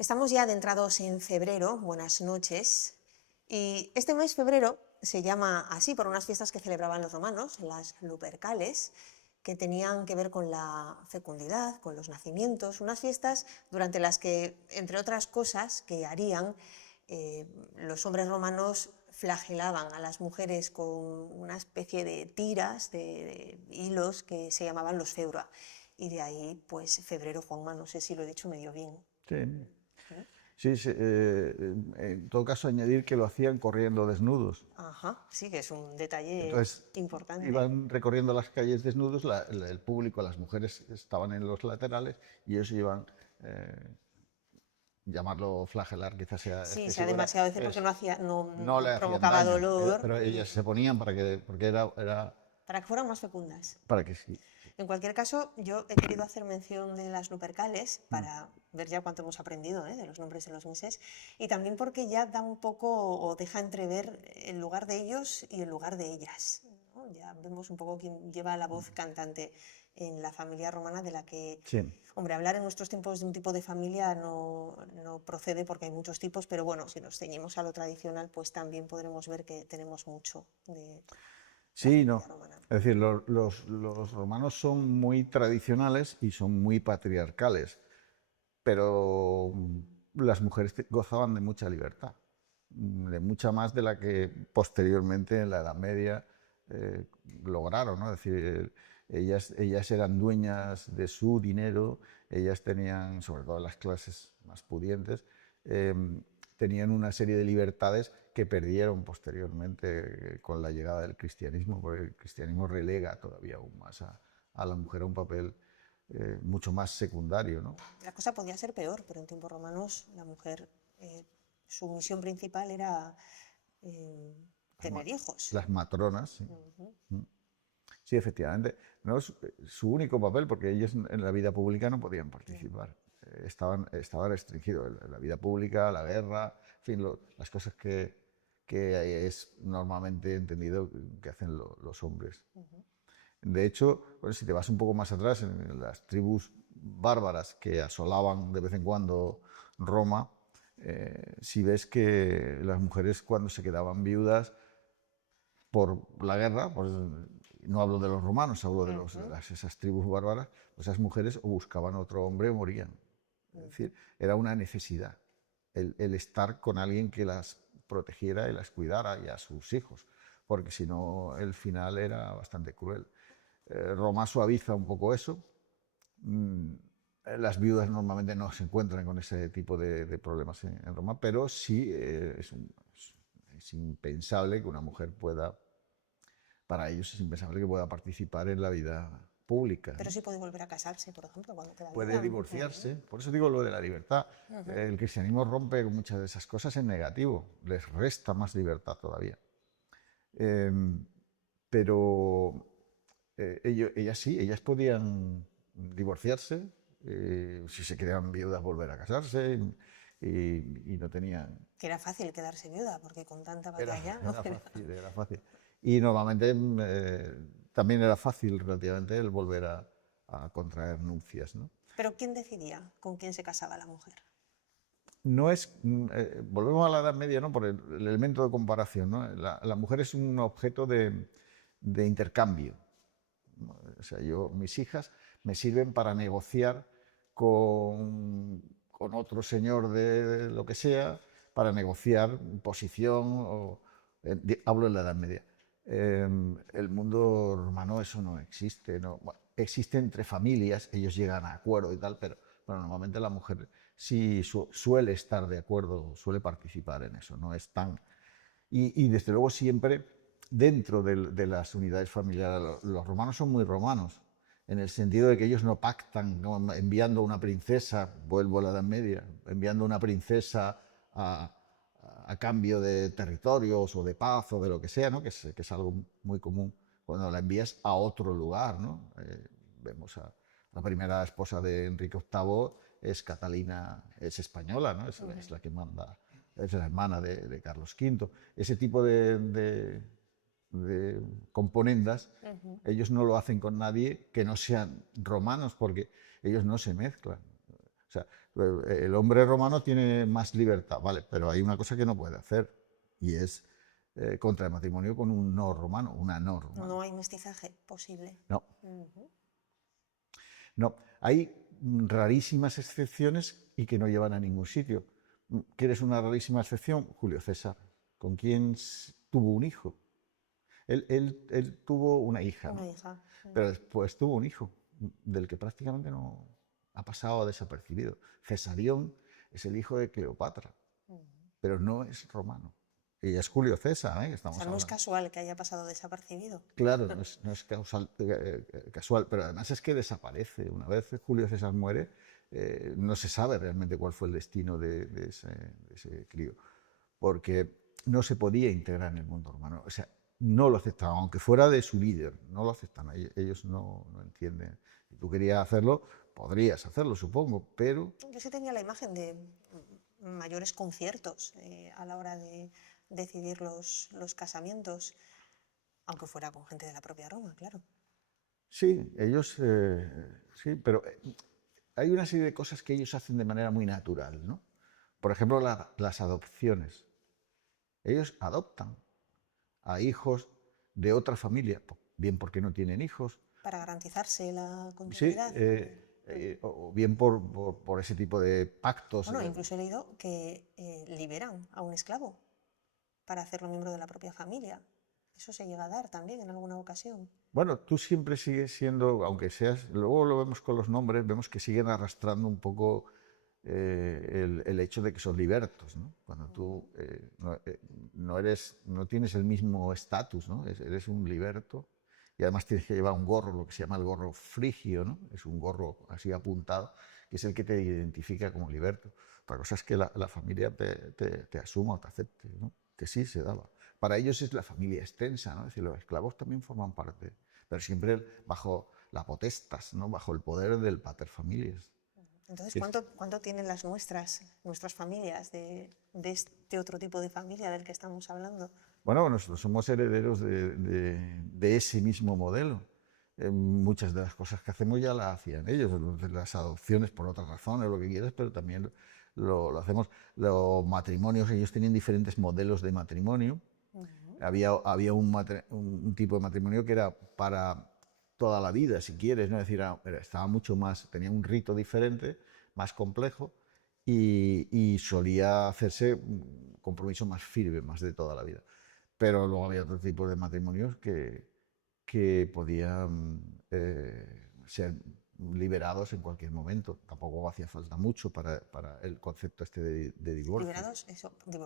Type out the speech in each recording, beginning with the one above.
Estamos ya adentrados en febrero, buenas noches, y este mes febrero se llama así por unas fiestas que celebraban los romanos, las Lupercales, que tenían que ver con la fecundidad, con los nacimientos, unas fiestas durante las que, entre otras cosas que harían, los hombres romanos flagelaban a las mujeres con una especie de tiras, de hilos que se llamaban los feura, y de ahí, pues, febrero, Juanma, no sé si lo he dicho medio bien. Sí, ¿Eh? sí, sí, en todo caso añadir que lo hacían corriendo desnudos. Ajá, sí, que es un detalle Entonces importante. iban recorriendo las calles desnudos, el público, las mujeres estaban en los laterales y ellos iban, llamarlo flagelar, quizás sea Sí, sea excesivo, demasiado veces porque es, no hacía, no, no le no hacían provocaba daño, dolor, pero ellas se ponían porque era para que fueran más fecundas. para que sí. En cualquier caso, yo he querido hacer mención de las Lupercales para ver ya cuánto hemos aprendido, de los nombres de los meses, y también porque ya da un poco o deja entrever el lugar de ellos y el lugar de ellas, ¿no? Ya vemos un poco quién lleva la voz cantante en la familia romana, de la que, Sí, hombre, hablar en nuestros tiempos de un tipo de familia no procede porque hay muchos tipos, pero bueno, si nos ceñimos a lo tradicional, pues también podremos ver que tenemos mucho de la sí, no. familia romana. Es decir, los romanos son muy tradicionales y son muy patriarcales, pero las mujeres gozaban de mucha libertad, de mucha más de la que posteriormente en la Edad Media eh, lograron, ¿no? Es decir, ellas eran dueñas de su dinero, ellas tenían, sobre todo las clases más pudientes, eh, tenían una serie de libertades que perdieron posteriormente con la llegada del cristianismo, porque el cristianismo relega todavía aún más a la mujer a un papel mucho más secundario, ¿no? La cosa podía ser peor, pero en tiempos romanos la mujer, su misión principal era eh, tener hijos. Las matronas, sí. Ujú. Sí, efectivamente. No es su único papel, porque ellos en la vida pública no podían participar. Estaba restringido la vida pública, la guerra, en fin, las cosas que es normalmente entendido que hacen los hombres. De hecho, bueno, si te vas un poco más atrás, en las tribus bárbaras que asolaban de vez en cuando Roma, si ves que las mujeres cuando se quedaban viudas por la guerra, pues, no hablo de los romanos, hablo de esas tribus bárbaras, pues esas mujeres o buscaban otro hombre o morían. Es decir, era una necesidad el estar con alguien que las protegiera y las cuidara y a sus hijos, porque si no el final era bastante cruel. Roma suaviza un poco eso. Mm, Las viudas normalmente no se encuentran con ese tipo de problemas en Roma, pero sí es impensable que una mujer pueda, para ellos es impensable que pueda participar en la vida pública, Pero ¿no? sí puede volver a casarse, por ejemplo, cuando queda Puede viuda. divorciarse, por eso digo lo de la libertad. El cristianismo rompe con muchas de esas cosas en negativo, les resta más libertad todavía. Eh, pero ellas sí, ellas podían divorciarse, si se quedaban viudas volver a casarse y no tenían. Que era fácil quedarse viuda, porque con tanta Era, batalla no era era. fácil, era fácil. Y normalmente también era fácil relativamente el volver a contraer nupcias, ¿no? Pero ¿quién decidía con quién se casaba la mujer? No es, volvemos a la Edad Media, ¿no? Por el elemento de comparación, ¿no? La mujer es un objeto de intercambio. O sea, mis hijas me sirven para negociar con otro señor de lo que sea, para negociar posición, hablo en la Edad Media. El mundo romano eso no existe, ¿no? Bueno, existe entre familias, ellos llegan a acuerdo y tal, pero bueno, normalmente la mujer sí suele estar de acuerdo, suele participar en eso, no es tan. Y desde luego siempre dentro de las unidades familiares. Los romanos son muy romanos, en el sentido de que ellos no pactan, ¿no? Enviando una princesa, vuelvo a la Edad Media, enviando una princesa a, a cambio de territorios o de paz o de lo que sea, ¿no? Que es algo muy común cuando la envías a otro lugar, ¿no? Vemos a la primera esposa de Enrique VIII es Catalina, es española, ¿no? Es la que manda, es la hermana de Carlos V. Ese tipo de componendas, ellos no lo hacen con nadie que no sean romanos, porque ellos no se mezclan. O sea, El hombre romano tiene más libertad, vale, pero hay una cosa que no puede hacer y es contraer matrimonio con un no romano, una no romana. No hay mestizaje posible. No, Ujú. no. Hay rarísimas excepciones y que no llevan a ningún sitio. ¿Quieres una rarísima excepción? Julio César, con quien tuvo un hijo. Él tuvo una hija, Una ¿no? hija. Pero después tuvo un hijo, del que prácticamente no ha pasado desapercibido. Cesarión es el hijo de Cleopatra, Ujú. pero no es romano. Y es Julio César, ¿eh? Que O estamos sea, no es hablando. casual que haya pasado desapercibido. Claro, no es casual, pero además es que desaparece. Una vez Julio César muere, no se sabe realmente cuál fue el destino de ese crío, porque no se podía integrar en el mundo romano. O sea, no lo aceptaban, aunque fuera de su líder, no lo aceptan. Ellos no entienden. Si tú querías hacerlo, podrías hacerlo, supongo, pero Yo sí tenía la imagen de mayores conciertos a la hora de decidir los casamientos, aunque fuera con gente de la propia Roma, claro. sí, ellos, sí, pero hay una serie de cosas que ellos hacen de manera muy natural, ¿no? Por ejemplo, las adopciones. Ellos adoptan a hijos de otra familia, bien porque no tienen hijos, Para garantizarse la sí, continuidad. o bien por ese tipo de pactos. Bueno, incluso he leído que liberan a un esclavo para hacerlo miembro de la propia familia. Eso se llega a dar también en alguna ocasión. Bueno, tú siempre sigues siendo, aunque seas, luego lo vemos con los nombres, vemos que siguen arrastrando un poco el hecho de que son libertos, ¿no? Cuando tú no tienes el mismo estatus, ¿no? Eres un liberto y además tienes que llevar un gorro, lo que se llama el gorro frigio, ¿no? Es un gorro así apuntado, que es el que te identifica como liberto. Otra cosa es que la familia te asuma o te acepte, ¿no? Que sí se daba. Para ellos es la familia extensa, ¿no? Es decir, los esclavos también forman parte, pero siempre bajo la potestas, ¿no? Bajo el poder del pater familias. Entonces, Es- ¿cuánto tienen las nuestras familias de este otro tipo de familia del que estamos hablando? Bueno, nosotros somos herederos de ese mismo modelo. Muchas de las cosas que hacemos ya las hacían ellos, las adopciones por otras razones, lo que quieras, pero también lo hacemos. Los matrimonios, ellos tenían diferentes modelos de matrimonio. Había un tipo de matrimonio que era para toda la vida, si quieres, ¿no? Es decir, estaba mucho más, tenía un rito diferente, más complejo, y solía hacerse un compromiso más firme, más de toda la vida. Pero luego había otro tipo de matrimonios que podían ser liberados en cualquier momento. Tampoco hacía falta mucho para el concepto este de divorcio. Liberados, eso, Sí,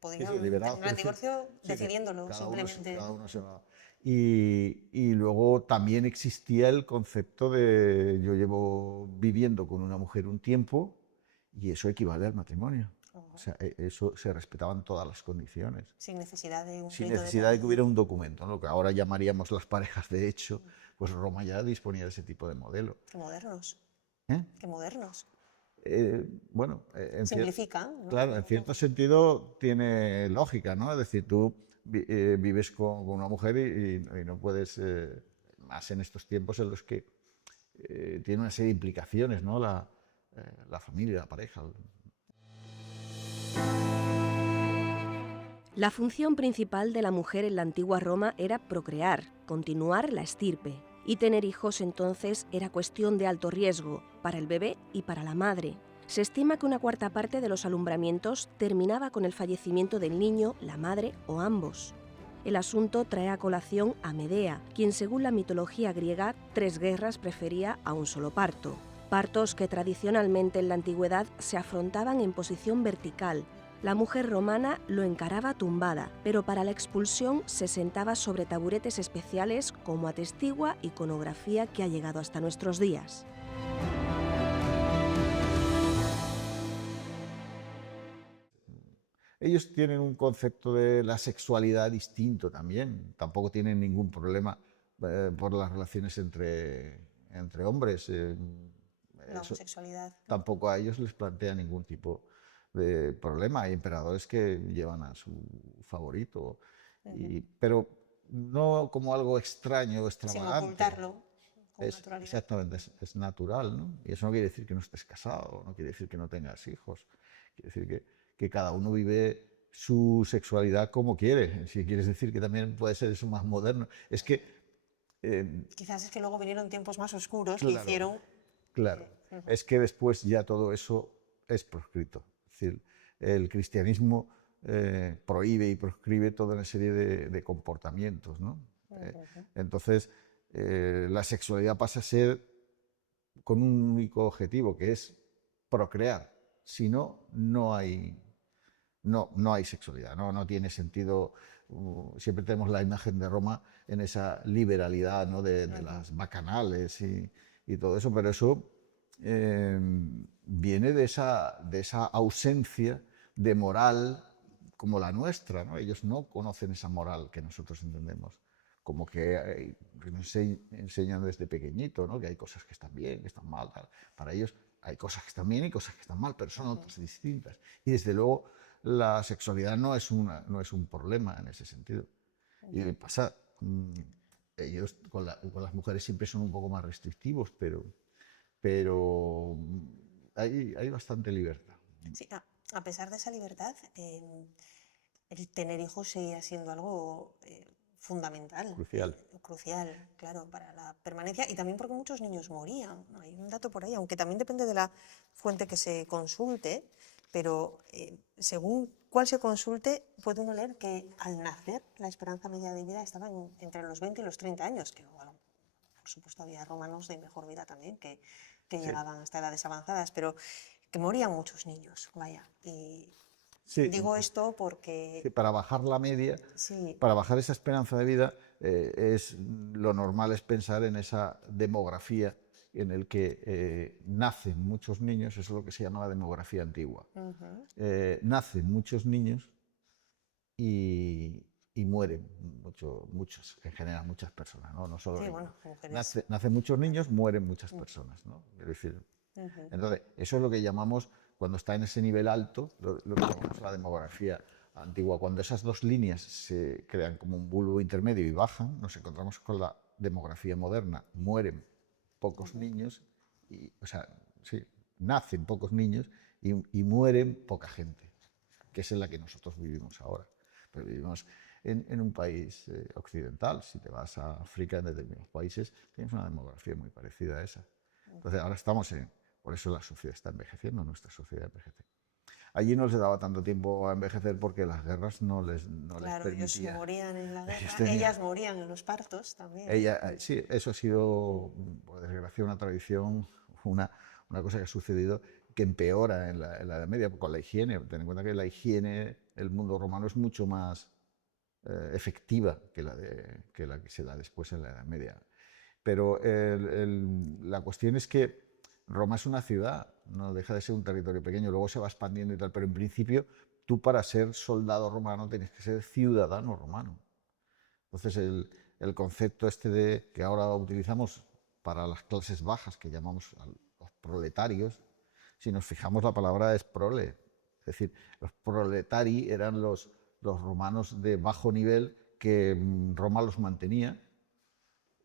podrían sí, liberados, terminar el quiero decir, divorcio sí, que decidiéndolo simplemente. cada uno se va. Y luego también existía el concepto de yo llevo viviendo con una mujer un tiempo y eso equivale al matrimonio. O sea, eso se respetaban todas las condiciones, Sin necesidad de un sin rito de necesidad por de que hubiera medio. un documento, ¿no? Lo que ahora llamaríamos las parejas de hecho, pues Roma ya disponía de ese tipo de modelo. Qué modernos, ¿Eh? qué modernos. Bueno, Simplifican, ¿no? claro, en cierto sentido tiene lógica, ¿no? Es decir, tú vives con una mujer y no puedes, más en estos tiempos en los que tiene una serie de implicaciones, ¿no? La familia, la pareja. La función principal de la mujer en la antigua Roma era procrear, continuar la estirpe. Y tener hijos entonces era cuestión de alto riesgo, para el bebé y para la madre. Se estima que una cuarta parte de los alumbramientos terminaba con el fallecimiento del niño, la madre o ambos. El asunto trae a colación a Medea, quien según la mitología griega 3 guerras prefería a un solo parto. Partos que tradicionalmente en la antigüedad se afrontaban en posición vertical. La mujer romana lo encaraba tumbada, pero para la expulsión se sentaba sobre taburetes especiales como atestigua iconografía que ha llegado hasta nuestros días. Ellos tienen un concepto de la sexualidad distinto también. Tampoco tienen ningún problema por las relaciones entre hombres. La Eso homosexualidad. tampoco a ellos les plantea ningún tipo de problema. Hay emperadores que llevan a su favorito, pero no como algo extraño o Sin extravagante. ocultarlo con naturalidad. Exactamente, es natural, ¿no? Y eso no quiere decir que no estés casado, no quiere decir que no tengas hijos, quiere decir que cada uno vive su sexualidad como quiere. Si quieres decir que también puede ser eso más moderno, es que... Quizás es que luego vinieron tiempos más oscuros que claro, hicieron... claro, es que después ya todo eso es proscrito. Es decir, el cristianismo prohíbe y proscribe toda una serie de comportamientos, ¿no? Entonces, la sexualidad pasa a ser con un único objetivo, que es procrear. Si no, no hay sexualidad, no tiene sentido. Siempre tenemos la imagen de Roma en esa liberalidad, ¿no? de las bacanales y todo eso, pero eso viene de esa ausencia de moral como la nuestra, ¿no? Ellos no conocen esa moral que nosotros entendemos, como que nos enseñan desde pequeñito, ¿no? Que hay cosas que están bien, que están mal, tal. Para ellos hay cosas que están bien y cosas que están mal, pero son otras distintas. Y desde luego la sexualidad no es un problema en ese sentido. Y pasa, ellos con las mujeres siempre son un poco más restrictivos, pero hay bastante libertad. Sí, a pesar de esa libertad, el tener hijos seguía siendo algo fundamental. Crucial, claro, para la permanencia y también porque muchos niños morían. Hay un dato por ahí, aunque también depende de la fuente que se consulte, pero según cuál se consulte, puede uno leer que al nacer la esperanza media de vida estaba entre los 20 y los 30 años, que bueno, por supuesto había romanos de mejor vida también que llegaban hasta edades avanzadas, pero que morían muchos niños, vaya. Y digo esto porque... Sí, para bajar la media, para bajar esa esperanza de vida, lo normal es pensar en esa demografía en el que nacen muchos niños, eso es lo que se llama la demografía antigua. Nacen muchos niños y mueren muchos, en general muchas personas, no solo niños. Bueno, nacen muchos niños, mueren muchas personas, ¿no? Es decir, entonces, eso es lo que llamamos, cuando está en ese nivel alto, lo que llamamos la demografía antigua. Cuando esas dos líneas se crean como un bulbo intermedio y bajan, nos encontramos con la demografía moderna. Mueren pocos niños, nacen pocos niños y mueren poca gente, que es en la que nosotros vivimos ahora. Pero vivimos en un país occidental. Si te vas a África, en determinados países, tienes una demografía muy parecida a esa. Entonces, ahora estamos por eso la sociedad está envejeciendo, nuestra sociedad envejece. Allí no les daba tanto tiempo a envejecer porque las guerras no les permitían. Ellos morían en la guerra, ellas morían en los partos también. Sí, eso ha sido, por desgracia, una tradición, una cosa que ha sucedido que empeora en la Edad Media con la higiene. Ten en cuenta que la higiene, el mundo romano es mucho más efectiva que la que se da después en la Edad Media. Pero la cuestión es que Roma es una ciudad, no deja de ser un territorio pequeño, luego se va expandiendo y tal, pero en principio tú para ser soldado romano tienes que ser ciudadano romano. Entonces el concepto que ahora utilizamos para las clases bajas, que llamamos a los proletarios, si nos fijamos la palabra es prole, es decir, los proletari eran los romanos de bajo nivel que Roma los mantenía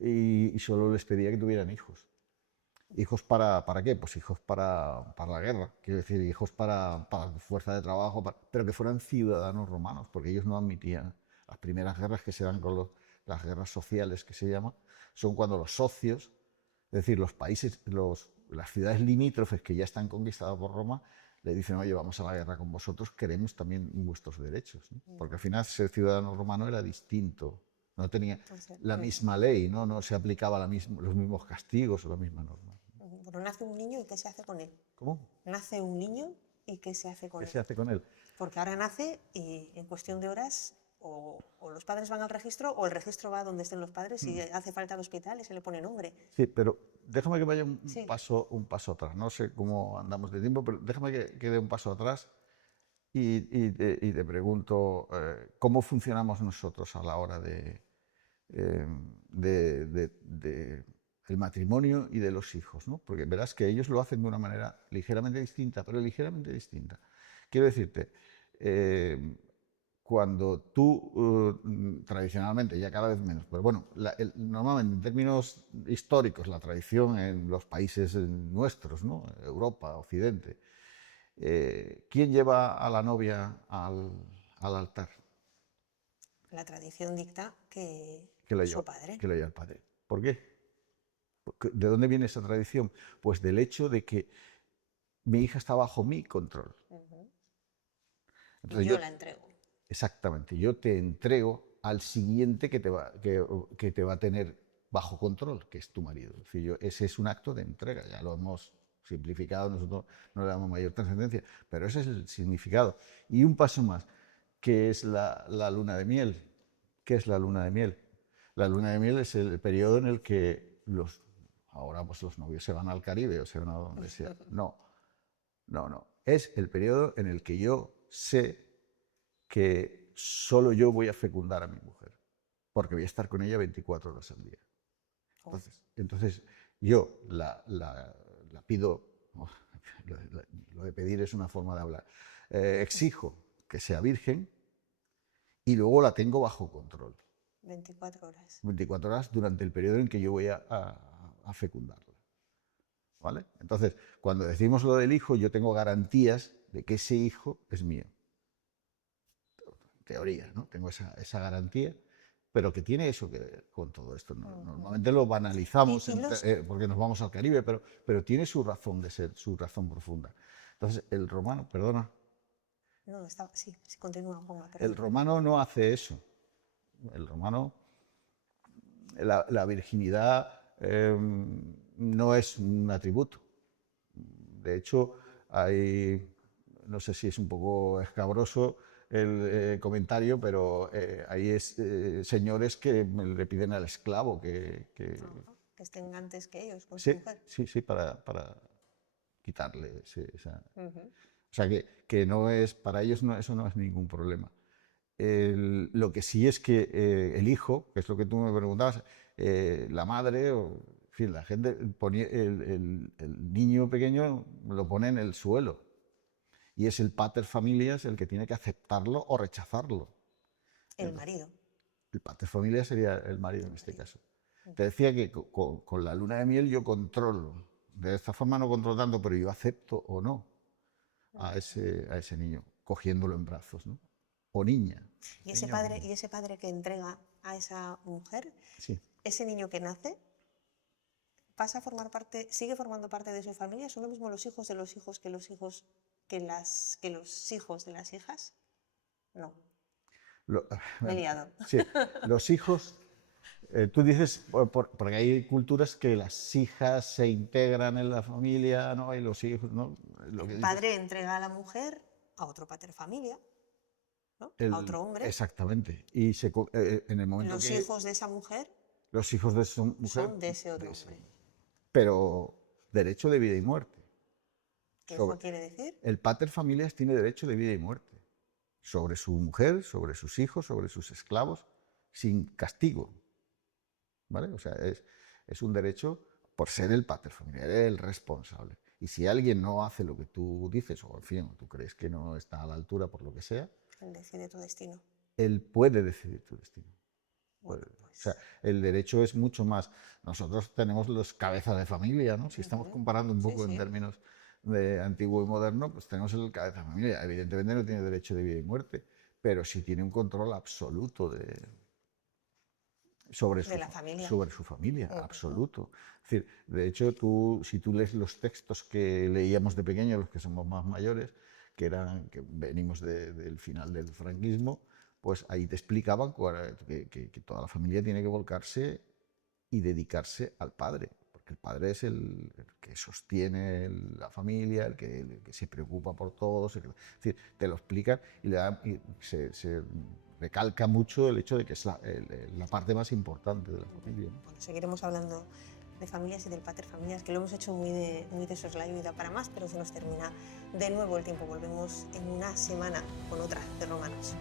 y solo les pedía que tuvieran hijos. ¿Hijos para qué? Pues hijos para la guerra, quiero decir, hijos para fuerza de trabajo, pero que fueran ciudadanos romanos, porque ellos no admitían. Las primeras guerras que se dan con las guerras sociales, que se llaman, son cuando los socios, es decir, los países, las ciudades limítrofes que ya están conquistadas por Roma, le dicen, oye, vamos a la guerra con vosotros, queremos también vuestros derechos, ¿no? Porque al final ser ciudadano romano era distinto. No tenía la misma ley, no se aplicaba los mismos castigos o la misma norma. Pero nace un niño y ¿qué se hace con él? ¿Cómo? Nace un niño y ¿qué se hace con él? ¿Qué se hace con él? Porque ahora nace y en cuestión de horas o los padres van al registro o el registro va donde estén los padres y hace falta al hospital y se le pone nombre. Sí, pero déjame que vaya un paso atrás. No sé cómo andamos de tiempo, pero déjame que dé un paso atrás y te pregunto cómo funcionamos nosotros a la hora el matrimonio y de los hijos, ¿no? Porque verás que ellos lo hacen de una manera ligeramente distinta, pero ligeramente distinta. Quiero decirte, cuando tú, tradicionalmente, ya cada vez menos, pero bueno, normalmente en términos históricos, la tradición en los países nuestros, ¿no? Europa, Occidente, ¿quién lleva a la novia al altar? La tradición dicta que Que lo su lleva, padre. que lo lleva el padre. ¿Por qué? ¿De dónde viene esa tradición? Pues del hecho de que mi hija está bajo mi control. Ujú. Y Entonces yo la entrego. exactamente, yo te entrego al siguiente que te va a tener bajo control, que es tu marido. Es decir, ese es un acto de entrega, ya lo hemos simplificado, nosotros no le damos mayor trascendencia, pero ese es el significado. Y un paso más, ¿qué es la luna de miel? ¿Qué es la luna de miel? La luna de miel es el periodo en el que ahora pues los novios se van al Caribe o se van a donde sea. No, no, no. Es el periodo en el que yo sé que solo yo voy a fecundar a mi mujer, porque voy a estar con ella 24 horas al día. Entonces yo la pido, lo de pedir es una forma de hablar, exijo que sea virgen y luego la tengo bajo control. 24 horas. 24 horas durante el periodo en que yo voy a fecundarla. ¿Vale? Entonces, cuando decimos lo del hijo, yo tengo garantías de que ese hijo es mío. Teoría, ¿no? Tengo esa garantía, pero que tiene eso que ver con todo esto. Normalmente lo banalizamos porque nos vamos al Caribe, pero tiene su razón de ser, su razón profunda. Entonces, el romano, perdona. No, sí, continúa, Juanma, El romano no hace eso. El romano, la virginidad no es un atributo. De hecho, no sé si es un poco escabroso el comentario, pero hay señores que le piden al esclavo que estén antes que ellos con sí, su mujer. Sí, para quitarle esa... O sea, que no es, para ellos eso no es ningún problema. Lo que sí es que el hijo, que es lo que tú me preguntabas, la madre, en fin, la gente ponía el niño pequeño lo pone en el suelo y es el pater familias el que tiene que aceptarlo o rechazarlo. El marido. El pater familias sería el marido en este caso. Te decía que con la luna de miel yo controlo. De esta forma no controlo tanto, pero yo acepto o no a ese niño, cogiéndolo en brazos, ¿no? O niña. ¿Y ese padre que entrega a esa mujer, sí. Ese niño que nace, pasa a formar parte, sigue formando parte de su familia? ¿Son lo mismo los hijos de los hijos que los hijos que los hijos de las hijas? No. Me he liado. Sí, los hijos, tú dices, porque hay culturas que las hijas se integran en la familia, ¿no? Y los hijos, ¿no? El padre entrega a la mujer a otro pater familia, ¿no? A otro hombre. Exactamente. Y en el momento los hijos de esa mujer, los hijos de esa mujer son de ese otro hombre. Pero derecho de vida y muerte. ¿Qué eso quiere decir? El pater familias tiene derecho de vida y muerte sobre su mujer, sobre sus hijos, sobre sus esclavos, sin castigo. ¿Vale? O sea, es un derecho por ser el pater familiar, el responsable. Y si alguien no hace lo que tú dices, o en fin, tú crees que no está a la altura por lo que sea, él decide tu destino. Él puede decidir tu destino. Bueno, O sea, el derecho es mucho más. Nosotros tenemos los cabezas de familia, ¿no? Si estamos comparando un poco en términos de antiguo y moderno, pues tenemos el cabeza de familia. Evidentemente no tiene derecho de vida y muerte, pero sí tiene un control absoluto sobre su familia, absoluto. Es decir, de hecho, si tú lees los textos que leíamos de pequeños, los que somos más mayores, que venimos del final del franquismo, pues ahí te explicaban que toda la familia tiene que volcarse y dedicarse al padre, porque el padre es el que sostiene la familia, el que se preocupa por todos. Es decir, te lo explican y se recalca mucho el hecho de que es la parte más importante de la familia. Bueno, seguiremos hablando de familias y del pater familias, que lo hemos hecho muy de soslayo y da para más, pero se nos termina de nuevo el tiempo. Volvemos en una semana con otra de Romanos.